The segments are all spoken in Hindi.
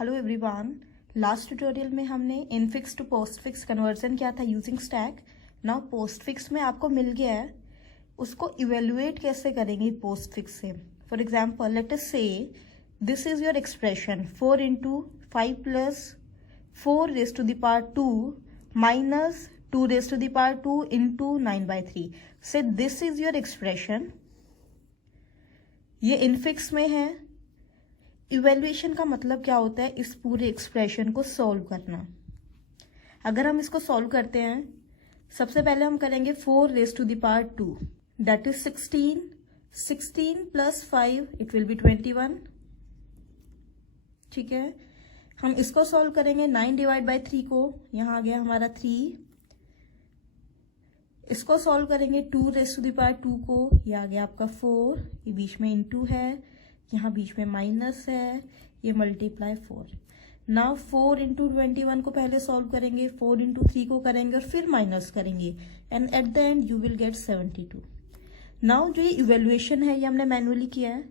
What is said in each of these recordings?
हेलो एवरीवन, लास्ट ट्यूटोरियल में हमने इनफिक्स टू पोस्टफिक्स कन्वर्जन किया था यूजिंग स्टैक। नाउ पोस्टफिक्स में आपको मिल गया है, उसको इवेल्युएट कैसे करेंगे पोस्टफिक्स से। For example let us say this is your expression 4 into 5 plus 4 raise to the power 2 minus 2 raise to the power 2 into 9/3। Say this is your expression, ये इनफिक्स में है। इवेल्युएशन का मतलब क्या होता है, इस पूरे एक्सप्रेशन को सॉल्व करना। अगर हम इसको सॉल्व करते हैं, सबसे पहले हम करेंगे 4 raise to the power 2 that is 16 plus 5 it will be 21। ठीक है, हम इसको सॉल्व करेंगे 9 डिवाइड बाय 3 को, यहां आ गया हमारा 3। इसको सॉल्व करेंगे 2 रेज टू द पावर 2 को, ये आ गया आपका 4, ये बीच में इंटू है, यहाँ बीच में माइनस है, ये मल्टीप्लाई 4। नाउ 4 इंटू 21 को पहले सॉल्व करेंगे, 4 इंटू 3 को करेंगे और फिर माइनस करेंगे and at the end you will get 72। Now जो ये इवेल्युएशन है ये हमने मैनुअली किया है।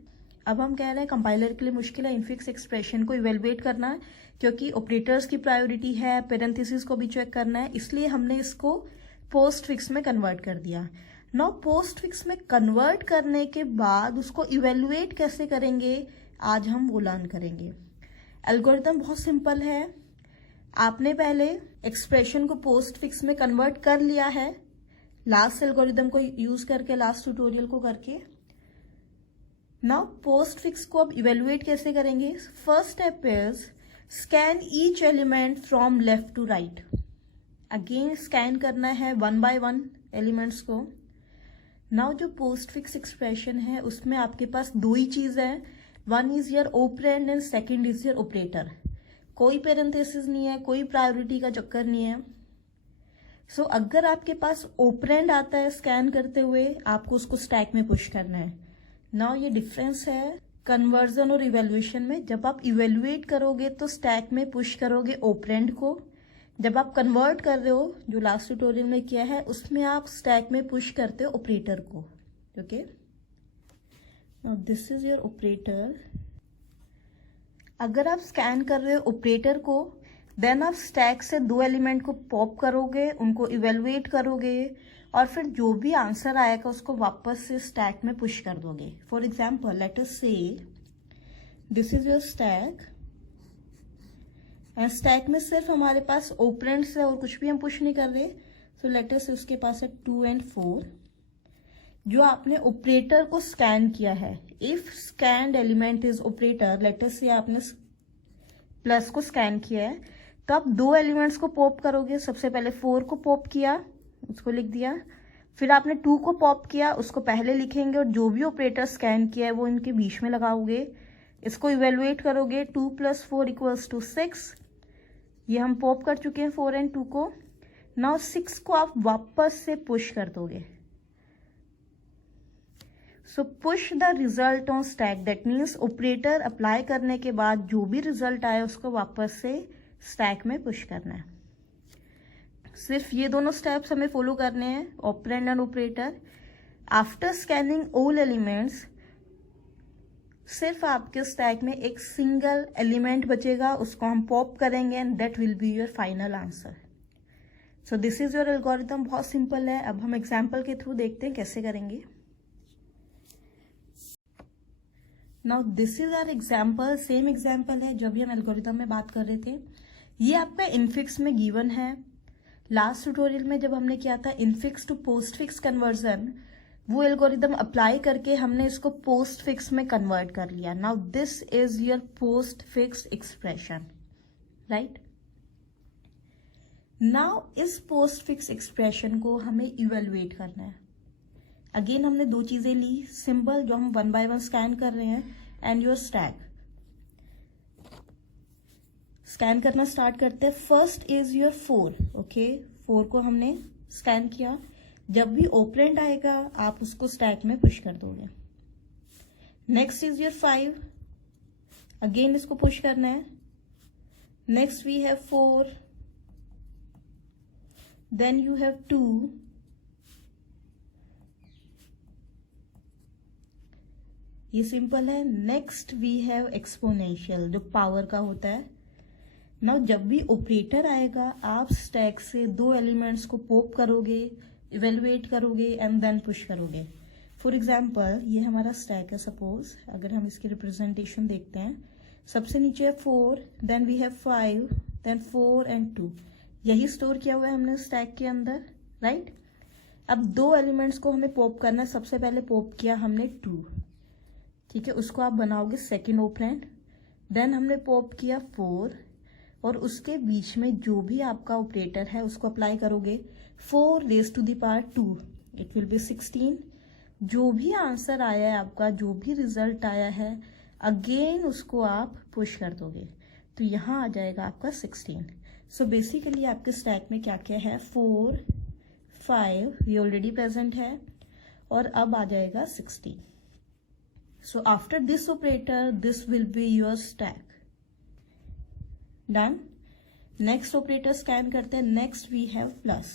अब हम कह रहे हैं कंपाइलर के लिए मुश्किल है इनफिक्स एक्सप्रेशन को इवेल्युएट करना, क्योंकि ऑपरेटर्स की प्रायोरिटी है, पेरेंथेसिस को भी चेक करना है, इसलिए हमने इसको पोस्ट फिक्स में कन्वर्ट कर दिया। नाउ पोस्ट फिक्स में कन्वर्ट करने के बाद उसको इवेल्युएट कैसे करेंगे, आज हम वो लर्न करेंगे। एल्गोरिथम बहुत सिंपल है। आपने पहले एक्सप्रेशन को पोस्ट फिक्स में कन्वर्ट कर लिया है लास्ट एल्गोरिथम को यूज करके, लास्ट ट्यूटोरियल को करके। नाउ पोस्ट फिक्स को अब इवेल्युएट कैसे करेंगे। First step is scan each element from left to right. Again scan करना है 1 बाय 1 एलिमेंट्स को। नाउ जो पोस्ट फिक्स एक्सप्रेशन है उसमें आपके पास दो ही चीज है, one is your operand and second is your operator. कोई पेरेंथेसिस नहीं है, कोई प्रायोरिटी का चक्कर नहीं है। सो अगर आपके पास ऑपरेंड आता है स्कैन करते हुए, आपको उसको स्टैक में पुश करना है। नाउ ये डिफरेंस है कन्वर्जन और इवेल्युएशन में। जब आप इवेल्युएट करोगे तो स्टैक में पुश करोगे ऑपरेंड को, जब आप कन्वर्ट कर रहे हो जो लास्ट ट्यूटोरियल में किया है उसमें आप स्टैक में पुश करते हो ऑपरेटर को। Okay, now this is your operator. अगर आप स्कैन कर रहे हो ऑपरेटर को, देन आप स्टैक से दो एलिमेंट को पॉप करोगे, उनको इवेल्युएट करोगे और फिर जो भी आंसर आएगा उसको वापस से स्टैक में पुश कर दोगे। For example let us say this is your stack and stack में सिर्फ हमारे पास ऑपरेंड्स है और कुछ भी हम पुश नहीं कर रहे। सो लेट अस से उसके पास है 2 and 4 जो आपने ऑपरेटर को स्कैन किया है। If scanned element is operator, late us से आपने प्लस को स्कैन किया है, तो आप दो एलिमेंट्स को पॉप करोगे। सबसे पहले 4 को पॉप किया, उसको लिख दिया, फिर आपने 2 को पॉप किया, उसको पहले लिखेंगे और जो भी ऑपरेटर स्कैन किया है वो इनके बीच में लगाओगे। इसको इवेल्युएट करोगे, 2 + 4 = 6। ये हम पॉप कर चुके हैं 4 and 2 को। नाउ 6 को आप वापस से पुश कर दोगे। सो push the result on stack, that means operator apply करने के बाद जो भी रिजल्ट आए उसको वापस से स्टैक में पुश करना है। सिर्फ ये दोनों स्टेप्स हमें फॉलो करने हैं, operand and operator. After scanning all elements, सिर्फ आपके स्टैक में एक सिंगल एलिमेंट बचेगा, उसको हम पॉप करेंगे and that will be your final answer. So this is your algorithm, बहुत सिंपल है। अब हम एग्जांपल के थ्रू देखते हैं कैसे करेंगे। Now this is our example, same example है जो अभी हम एल्गोरिथम में बात कर रहे थे। ये आपका इनफिक्स में गिवन है। लास्ट ट्यूटोरियल में जब हमने किया था infix to postfix conversion, वो एल्गोरिथम अप्लाई करके हमने इसको पोस्ट फिक्स में कन्वर्ट कर लिया। Now this is your postfix expression, right. Now इस पोस्ट फिक्स एक्सप्रेशन को हमें इवेल्युएट करना है। अगेन हमने दो चीजें ली, सिंबल जो हम 1 by 1 स्कैन कर रहे हैं एंड योर स्टैक। स्कैन करना स्टार्ट करते हैं। फर्स्ट इज योर 4, ओके, 4 को हमने स्कैन किया। जब भी ऑपरेंड आएगा आप उसको स्टैक में पुश कर दोगे। नेक्स्ट इज योर 5, अगेन इसको पुश करना है। Next we have 4, then you have 2, ये सिंपल है। नेक्स्ट वी हैव एक्सपोनेंशियल जो पावर का होता है, नाउ जब भी ऑपरेटर आएगा आप स्टैक से दो एलिमेंट्स को पॉप करोगे, इवेलुएट करोगे एंड देन पुश करोगे। फॉर एग्जाम्पल ये हमारा स्टैक है, सपोज अगर हम इसकी रिप्रेजेंटेशन देखते हैं, सबसे नीचे है 4, then we have 5, then 4 and 2, यही स्टोर किया हुआ है हमने स्टैक के अंदर, राइट। अब दो एलिमेंट्स को हमें पॉप करना है, सबसे पहले पॉप किया हमने 2, ठीक है, उसको आप बनाओगे सेकेंड ऑपरेंड। देन हमने पॉप किया 4 और उसके बीच में जो भी आपका ऑपरेटर है उसको अप्लाई करोगे। 4 raise to the power 2 it will be 16। जो भी आंसर आया है आपका, जो भी रिजल्ट आया है, अगेन उसको आप पुश कर दोगे तो यहाँ आ जाएगा आपका 16। सो बेसिकली आपके स्टैक में क्या क्या है, 4, 5 ये ऑलरेडी प्रेजेंट है और अब आ जाएगा 16। So after this operator this will be your stack. Done. Next operator scan करते हैं, next we have plus.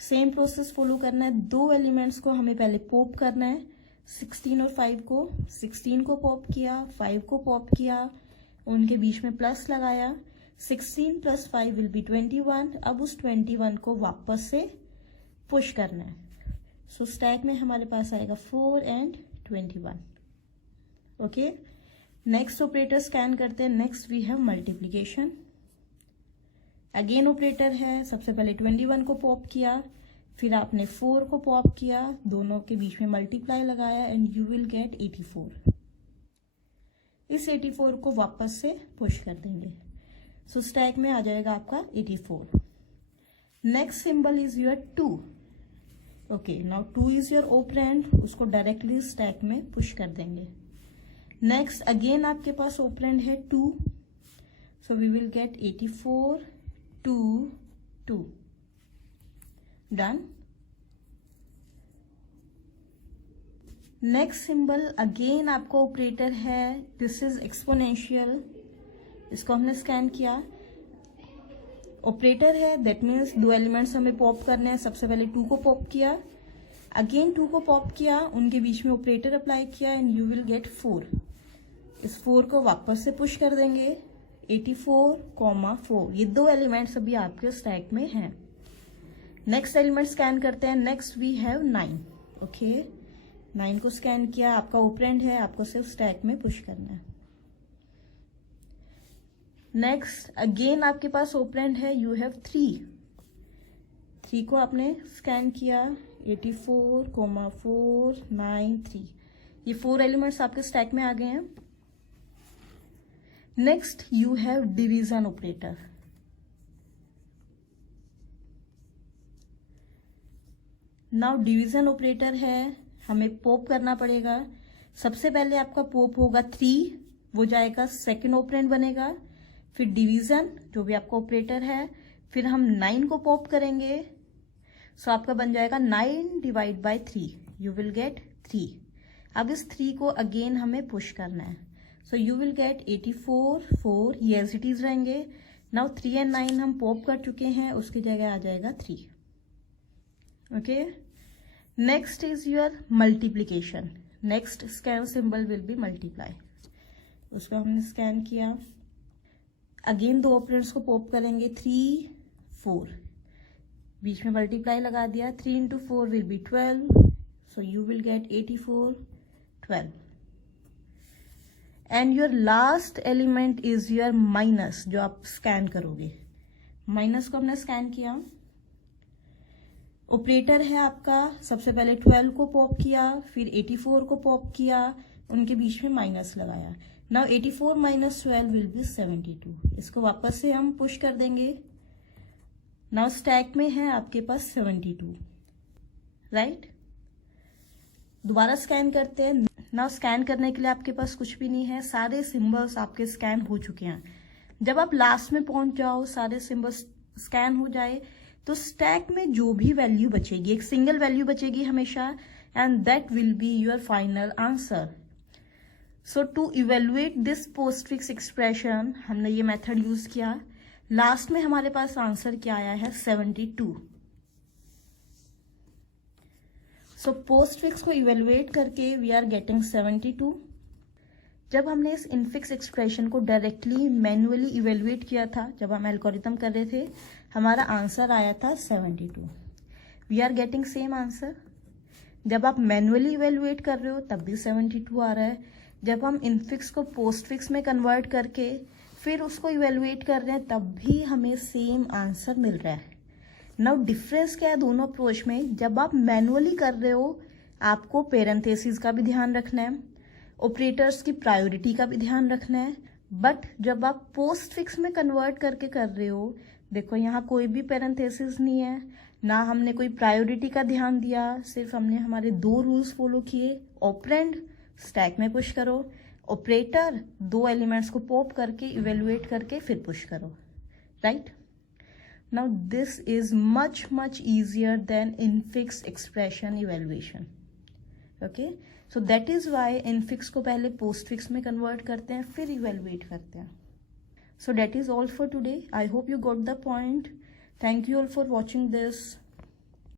Same process follow करना है, दो एलिमेंट्स को हमें पहले पॉप करना है, 16 और 5 को। 16 को पॉप किया, 5 को पॉप किया, उनके बीच में प्लस लगाया, 16 प्लस 5 विल बी 21। अब उस 21 को वापस से पुश करना है। सो स्टैक में हमारे पास आएगा 4 and 21। Okay, next operator scan करते हैं, next we have multiplication. Again operator है, सबसे पहले 21 को पॉप किया, फिर आपने 4 को पॉप किया, दोनों के बीच में मल्टीप्लाई लगाया एंड यू विल गेट 84। इस 84 को वापस से पुश कर देंगे। सो स्टैक में आ जाएगा आपका 84। Next symbol is your 2। Okay, now 2 is your operand, उसको डायरेक्टली स्टैक में पुश कर देंगे। नेक्स्ट अगेन आपके पास ऑपरेंड है 2, so we will get 84, 2, 2। Done. Next symbol again आपका ऑपरेटर है, दिस इज एक्सपोनेंशियल, इसको हमने स्कैन किया। ऑपरेटर है, दैट मीन्स दो एलिमेंट्स हमें पॉप करने हैं। सबसे पहले 2 को पॉप किया, अगेन 2 को पॉप किया, उनके बीच में ऑपरेटर अप्लाई किया एंड यू विल गेट 4। इस 4 को वापस से पुश कर देंगे, 84, 4। ये दो एलिमेंट्स अभी आपके स्टैक में हैं। नेक्स्ट एलिमेंट स्कैन करते हैं, नेक्स्ट वी हैव 9। ओके, 9 को स्कैन किया, आपका ऑपरेंड है, आपको सिर्फ स्टैक में पुश करना है। नेक्स्ट अगेन आपके पास ऑपरेंड है, यू हैव 3। 3 को आपने स्कैन किया, 84, 4, 9, 3। ये 4 एलिमेंट्स आपके स्टैक में आ गए हैं। Next you have division operator. Now division operator है, हमें पॉप करना पड़ेगा। सबसे पहले आपका पॉप होगा 3, वो जाएगा सेकंड ऑपरेंड बनेगा, फिर डिवीजन जो भी आपका ऑपरेटर है, फिर हम 9 को पॉप करेंगे, सो आपका बन जाएगा 9 divide by 3, you will get 3। अब इस 3 को अगेन हमें पुश करना है, सो यू विल गेट 84, 4, ये एज इट इज रहेंगे। नाउ 3 एंड 9 हम पॉप कर चुके हैं, उसकी जगह आ जाएगा 3। Okay, next is your multiplication. Next scan symbol will be multiply. उसको हमने स्कैन किया, अगेन दो ऑपरेंड्स को पॉप करेंगे, 3, 4, बीच में मल्टीप्लाई लगा दिया, 3 into 4 will be 12, so you will get 84, 12। And your last element is your minus, जो आप स्कैन करोगे। माइनस को हमने स्कैन किया, ऑपरेटर है आपका, सबसे पहले 12 को पॉप किया, फिर 84 को पॉप किया, उनके बीच में माइनस लगाया। Now 84 minus 12 will be 72। इसको वापस से हम पुश कर देंगे। नाउ स्टैक में है आपके पास 72, राइट। दोबारा स्कैन करते हैं। नाउ स्कैन करने के लिए आपके पास कुछ भी नहीं है, सारे सिंबल्स आपके स्कैन हो चुके हैं। जब आप लास्ट में पहुंच जाओ, सारे सिंबल्स स्कैन हो जाए, तो स्टैक में जो भी वैल्यू बचेगी, एक सिंगल वैल्यू बचेगी हमेशा, and that will be your final answer. So to evaluate this postfix expression हमने ये मेथड यूज किया। लास्ट में हमारे पास आंसर क्या आया है, 72। सो पोस्टफिक्स को इवेलुएट करके वी आर गेटिंग 72। जब हमने इस इनफिक्स एक्सप्रेशन को डायरेक्टली मैन्युअली इवेलुएट किया था, जब हम एल्गोरिथम कर रहे थे, हमारा आंसर आया था 72। We are getting same answer. जब आप मैन्युअली इवेलुएट कर रहे हो तब भी 72 आ रहा है। जब हम इनफिक्स को पोस्ट फिक्स में कन्वर्ट करके फिर उसको इवेलुएट कर रहे हैं तब भी हमें सेम आंसर मिल रहा है। नाउ डिफरेंस क्या है दोनों अप्रोच में? जब आप मैनुअली कर रहे हो आपको पेरेंथेसिस का भी ध्यान रखना है, ऑपरेटर्स की प्रायोरिटी का भी ध्यान रखना है। बट जब आप पोस्ट फिक्स में कन्वर्ट करके कर रहे हो, देखो यहाँ कोई भी पेरेंथेसिस नहीं है, ना हमने कोई प्रायोरिटी का ध्यान दिया, सिर्फ हमने हमारे 2 रूल्स फॉलो किए। ऑपरेंड स्टैक में पुश करो, ऑपरेटर 2 एलिमेंट्स को पॉप करके इवेलुएट करके फिर पुश करो, right? Now this is much easier than infix expression evaluation. Okay, so that is why infix को पहले पोस्ट फिक्स में कन्वर्ट करते हैं फिर इवेलुएट करते हैं। सो that is all for today. I hope you got the point. Thank you all for watching this.